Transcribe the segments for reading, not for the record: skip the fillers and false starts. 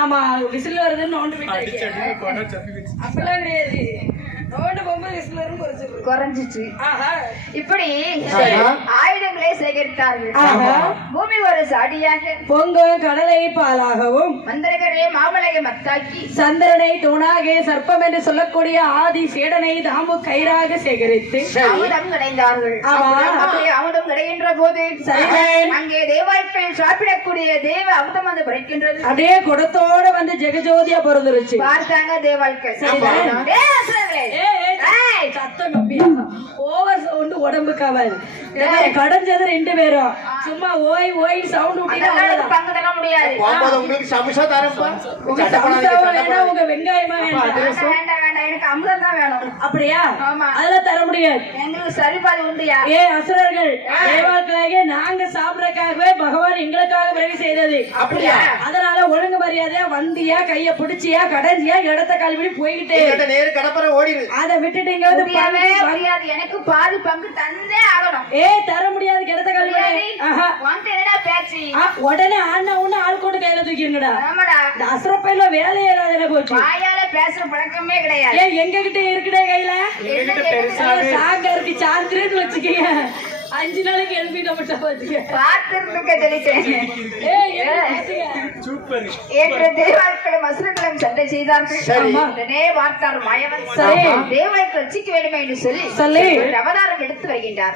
ஆமா விசில் வருதுன்னு நோண்டு அப்படிலாம் கிடையாது. நோண்டு போகும்போது விசில் வரும் குறைஞ்சிச்சு. இப்படி ஆயுதங்களை சேகரித்தார்கள். பூமி ஒரு சாடியாக பொங்க கடலை பாலாகவும் மந்திரகரே மாமலையை மத்தாக்கி சந்திரனை தூணாக சர்ப்பம் என்று சொல்லக்கூடிய ஆதி சேடனை தாம்பு கயிறாக சேகரித்து அமுதம் கிடைந்தார்கள். அமுதம் கிடைக்கின்ற போது அங்கே தேவாய்ப்பில் சாப்பிடக்கூடிய தேவ அமுதம் வந்து பிறக்கின்றது. அப்படியே குடத்தோட வந்து ஜெகஜோதியா பிறந்துருச்சு. பார்த்தாங்க தேவாய்க்கள். சத்தம் கம்மியா ஓவர் சவுண்ட் உடம்பு கவல் கடைஞ்சது 2 பேரும் சும்மா ஓய் ஓய் சவுண்ட் விட்டா முடியாது. உங்க வெங்காயமா எனக்கு அமுதம் தான் வேணும். அப்படியா? அதெல்லாம் தர முடியாது. எங்களுக்கு சரிபாதி உண்டுயா. அசுரர்கள் தேவாக்களாக நாங்க சாப்பிடறதுக்காகவே பகவான் எங்களுக்காக பிறகு செய்தது. அப்படியா? அதனால ஒழுங்கு மரியாதையா வந்தியா கைய பிடிச்சியா கடைஞ்சியா இடத்த கழுவி போய்கிட்டே கடப்பற ஓடிடு. அதை விட்டுட்டு இங்க வந்து மரியாதை எனக்கு பாதி பங்கு தந்தே ஆகணும். தர முடியாது இடத்த கழுவி உடனே ஆனா ஒண்ணு ஆள் கொண்டு கையில தூக்கிருங்கடா. இந்த அசுரப்பையில வேலை ஏதாவது போச்சு. வாயால பேசுற பழக்கமே கிடையாது. எங்க கிட்ட இருக்குடே கையில சாங்க இருக்கு சார்ஜ் வச்சுக்கீங்க. 5 நாளைக்கு எழுப்பி நம்ம பாத்துக்க பாத்துருக்க தெளிச்சேன். அசுரங்களும் சண்டை செய்தார்கள். உடனே வார்த்தார் மாயவன் தேவனுக்கு ரட்சிக்க வேண்டும் என்று சொல்லி அவதாரம் எடுத்து வருகின்றார்.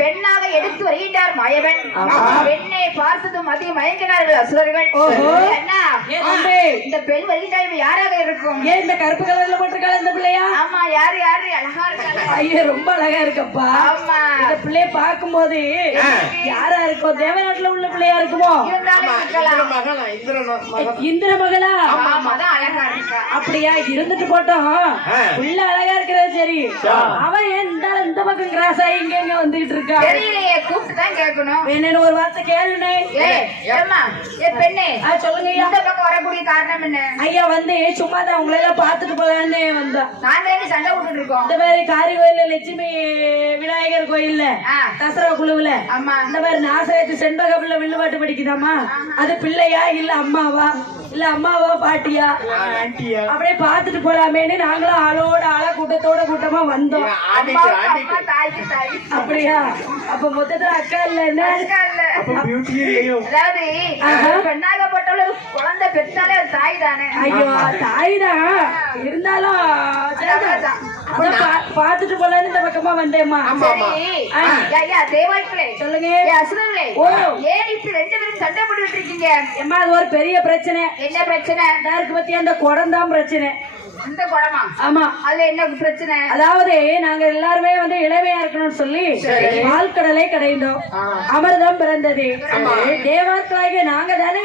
பெண்ணாக எடுத்து வருகின்றார் மாயவன். பெண்ணை பார்த்ததும் அதிக மயங்கினார்கள் அசுரர்கள். இந்த பெண் வருகின்றார் யாராக இருக்கும்? இந்த கருப்பு கலர்ல போட்டிருக்காள் இந்த பிள்ளையா? ஆமா. யாரு யாரு அழகா இருக்காங்க. ஐயோ ரொம்ப அழகா இருக்கப்பா. ஆமா. இந்த பிள்ளைய பார்க்கும் போது யாரா இருக்கும்? தேவநாட்டுல உள்ள பிள்ளையா இருக்குமோ? இந்திர மகளா? அப்படியா? இருந்துட்டு போட்டோம். உள்ள அழகா இருக்கிறது சரி. அவன் ஏன் இந்த பக்கம் கிராஸ் ஆகி இங்க வந்துகிட்டு இருக்கா? கூப்பிட்டுதான் கேட்கணும். என்னன்னு ஒரு வார்த்தை கேளுனே. பெண்ணே சொல்லுங்க. இந்த பக்கம் வரக்கூடிய காரணம் என்ன? ஐயா வந்து சும்மா தான் உங்களை எல்லாம் பாத்துட்டு போலான்னு வந்தோம். நாங்க சண்டை விட்டுட்டு இருக்கோம். இந்த மாதிரி காரி கோயில்ல லட்சுமி விநாயகர் கோயில்ல தசரா குழுவுல இந்த மாதிரி நாசரத்து செண்பகப்புள்ள வில்லுபாட்டு படிக்குதாமா? அது பிள்ளையா இல்ல அம்மாவா இல்ல அம்மாவா பாட்டியா அப்படியே பாத்துட்டு போலாமேன்னு நாங்களும் ஆளோட ஆளா கூட்டத்தோட கூட்டமா வந்தோம். அப்படியா? அப்ப மொத்தத்துல அக்கா இல்ல அதாவது பெண்ணாகப்பட்டவள குழந்தை பெற்றாலே தாய் தானே. ஐயோ தாய் தான் இருந்தாலும் பாத்துட்டு போலான்னு இந்த பக்கமா வந்தேம்மா. சொல்லுங்க. ஏன் இப்படி 2 பேரும் சண்டை போட்டுட்டு இருக்கீங்க? ஏமா அது ஒரு பெரிய பிரச்சனை. என்ன பிரச்சனை? யாருக்கு பத்தி அந்த குடம் தான் பிரச்சனை. அந்த குடமா? ஆமா. அது என்ன பிரச்சனை? அதாவது நாங்க எல்லாருமே வந்து இளமையா இருக்கணும்னு சொல்லி பால் கடலை கடைந்தோம். அமிர்தம் பிறந்தது. தேவாக்களாகிய நாங்க தானே